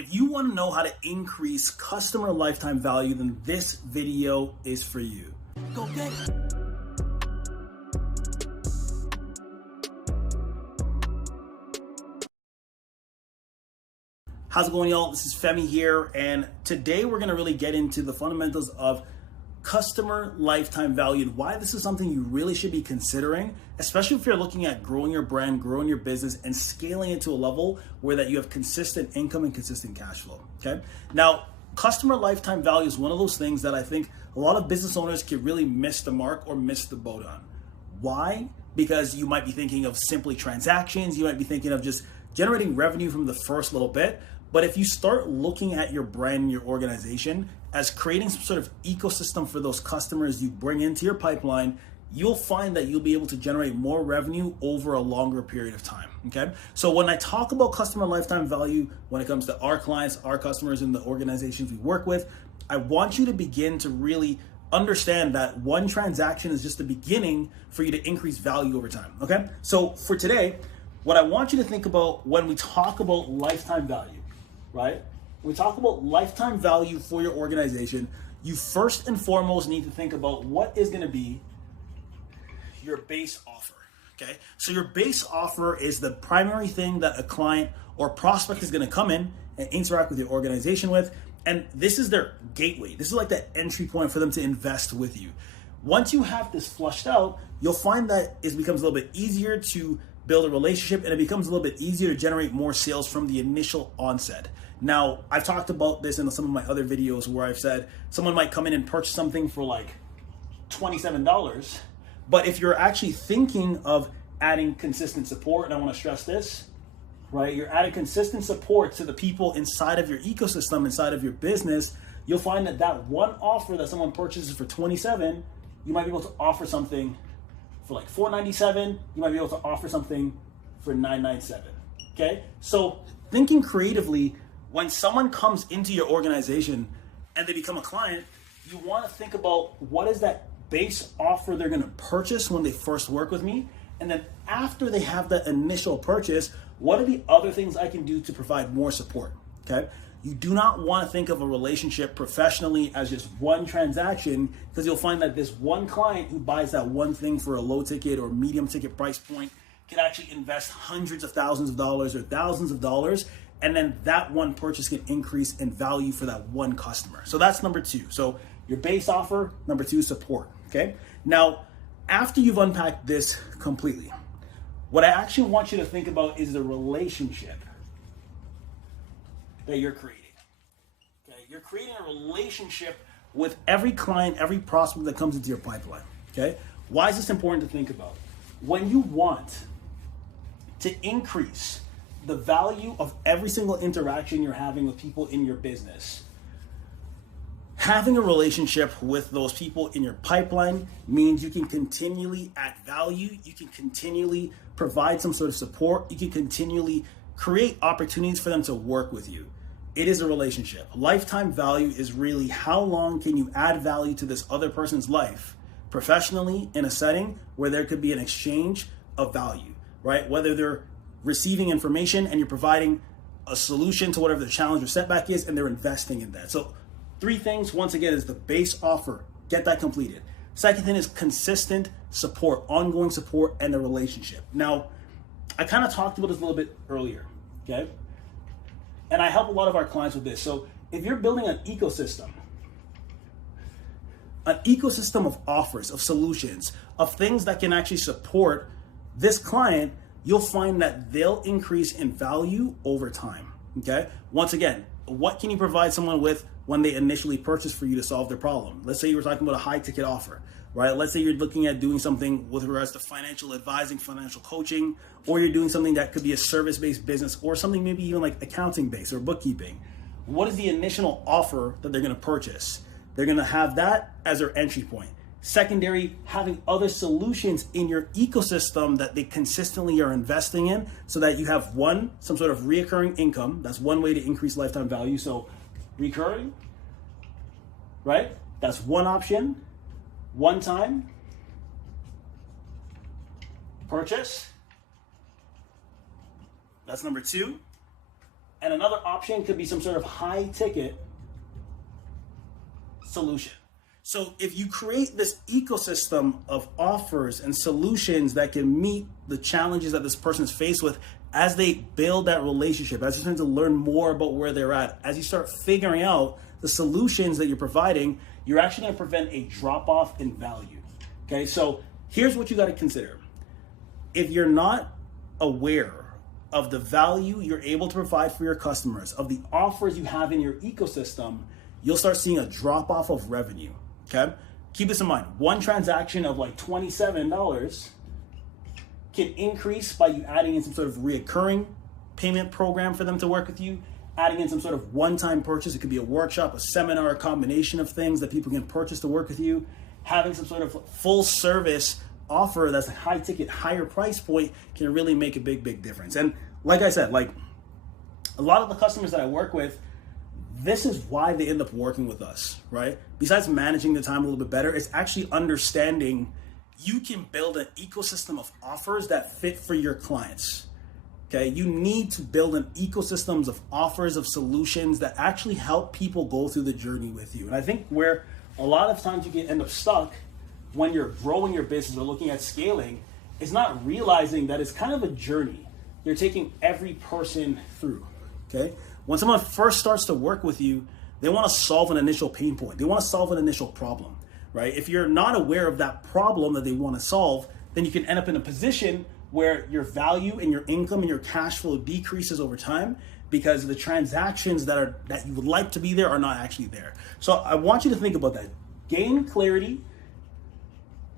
if you want to know how to increase customer lifetime value, then this video is for you. Go get it. How's it going, y'all? This is Femi here, and today we're gonna really get into the fundamentals of customer lifetime value and why this is something you really should be considering, especially if you're looking at growing your brand, growing your business, and scaling it to a level where that you have consistent income and consistent cash flow, okay? Now, customer lifetime value is one of those things that I think a lot of business owners can really miss the mark or miss the boat on. Why? Because you might be thinking of simply transactions, you might be thinking of just generating revenue from the first little bit. But if you start looking at your brand and your organization as creating some sort of ecosystem for those customers you bring into your pipeline, you'll find that you'll be able to generate more revenue over a longer period of time, okay? So when I talk about customer lifetime value, when it comes to our clients, our customers, and the organizations we work with, I want you to begin to really understand that one transaction is just the beginning for you to increase value over time, okay? So for today, what I want you to think about when we talk about lifetime value, right? When we talk about lifetime value for your organization, you first and foremost need to think about what is going to be your base offer, okay? So your base offer is the primary thing that a client or prospect is going to come in and interact with your organization with, and this is their gateway. This is like the entry point for them to invest with you. Once you have this flushed out, you'll find that it becomes a little bit easier to build a relationship, and it becomes a little bit easier to generate more sales from the initial onset. Now, I've talked about this in some of my other videos where I've said someone might come in and purchase something for like $27, but if you're actually thinking of adding consistent support, and I want to stress this, right? You're adding consistent support to the people inside of your ecosystem, inside of your business, you'll find that that one offer that someone purchases for $27, you might be able to offer something for like $497, you might be able to offer something for $997, okay? So thinking creatively, when someone comes into your organization and they become a client, you want to think about what is that base offer they're going to purchase when they first work with me, and then after they have that initial purchase, what are the other things I can do to provide more support, okay? You do not want to think of a relationship professionally as just one transaction, because you'll find that this one client who buys that one thing for a low ticket or medium ticket price point can actually invest hundreds of thousands of dollars or thousands of dollars, and then that one purchase can increase in value for that one customer. So that's number two. So your base offer, number two, support, okay? Now, after you've unpacked this completely, what I actually want you to think about is the relationship that you're creating, okay? You're creating a relationship with every client, every prospect that comes into your pipeline, okay? Why is this important to think about? When you want to increase the value of every single interaction you're having with people in your business, having a relationship with those people in your pipeline means you can continually add value, you can continually provide some sort of support, you can continually create opportunities for them to work with you. It is a relationship. Lifetime value is really how long can you add value to this other person's life professionally in a setting where there could be an exchange of value, right? Whether they're receiving information and you're providing a solution to whatever the challenge or setback is, and they're investing in that. So three things, once again, is the base offer, get that completed. Second thing is consistent support, ongoing support, and the relationship. Now, I kind of talked about this a little bit earlier, okay? And I help a lot of our clients with this. So if you're building an ecosystem of offers, of solutions, of things that can actually support this client, you'll find that they'll increase in value over time, okay? Once again, what can you provide someone with when they initially purchase for you to solve their problem? Let's say you were talking about a high ticket offer, right? Let's say you're looking at doing something with regards to financial advising, financial coaching, or you're doing something that could be a service-based business or something maybe even like accounting-based or bookkeeping. What is the initial offer that they're gonna purchase? They're gonna have that as their entry point. Secondary, having other solutions in your ecosystem that they consistently are investing in so that you have some sort of reoccurring income. That's one way to increase lifetime value. So recurring, right? That's one option. One time purchase. That's number two. And another option could be some sort of high ticket solution. So if you create this ecosystem of offers and solutions that can meet the challenges that this person is faced with as they build that relationship, as you start to learn more about where they're at, as you start figuring out the solutions that you're providing, you're actually going to prevent a drop off in value. Okay, so here's what you got to consider. If you're not aware of the value you're able to provide for your customers, of the offers you have in your ecosystem, you'll start seeing a drop off of revenue. Okay, keep this in mind. One transaction of like $27 can increase by you adding in some sort of reoccurring payment program for them to work with you, adding in some sort of one-time purchase. It could be a workshop, a seminar, a combination of things that people can purchase to work with you. Having some sort of full service offer that's a high ticket, higher price point can really make a big difference. And like I said, like a lot of the customers that I work with, this is why they end up working with us, right? Besides managing the time a little bit better, it's actually understanding you can build an ecosystem of offers that fit for your clients. Okay, you need to build an ecosystem of offers, of solutions that actually help people go through the journey with you. And I think where a lot of times you can end up stuck when you're growing your business or looking at scaling is not realizing that it's kind of a journey you're taking every person through. Okay, when someone first starts to work with you, they want to solve an initial pain point. They want to solve an initial problem, right? If you're not aware of that problem that they want to solve, then you can end up in a position where your value and your income and your cash flow decreases over time because the transactions that you would like to be there are not actually there. So I want you to think about that. Gain clarity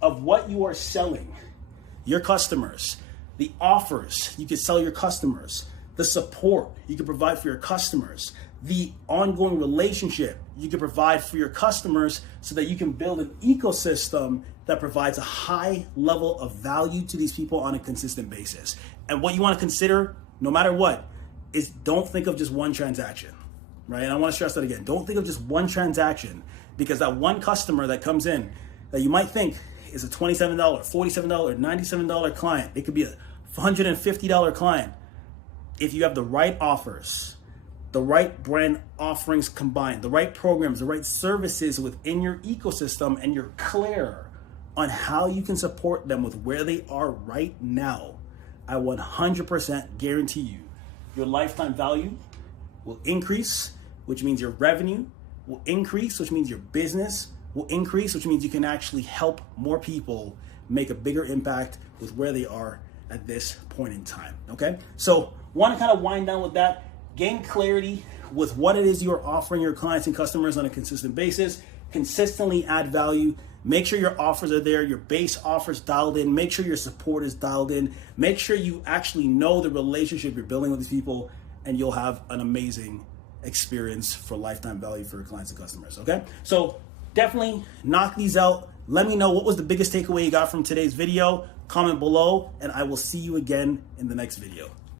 of what you are selling, your customers, the offers you can sell your customers, the support you can provide for your customers, the ongoing relationship you can provide for your customers so that you can build an ecosystem that provides a high level of value to these people on a consistent basis. And what you want to consider, no matter what, is don't think of just one transaction, right? And I want to stress that again. Don't think of just one transaction, because that one customer that comes in that you might think is a $27, $47, $97 client, it could be a $150 client. If you have the right offers, the right brand offerings combined, the right programs, the right services within your ecosystem, and you're clear on how you can support them with where they are right now, I 100% guarantee you your lifetime value will increase, which means your revenue will increase, which means your business will increase, which means you can actually help more people make a bigger impact with where they are at this point in time, okay? So want to kind of wind down with that. Gain clarity with what it is you're offering your clients and customers on a consistent basis. Consistently add value. Make sure your offers are there, your base offers dialed in. Make sure your support is dialed in. Make sure you actually know the relationship you're building with these people, and you'll have an amazing experience for lifetime value for your clients and customers, okay? So definitely knock these out. Let me know what was the biggest takeaway you got from today's video. Comment below, and I will see you again in the next video.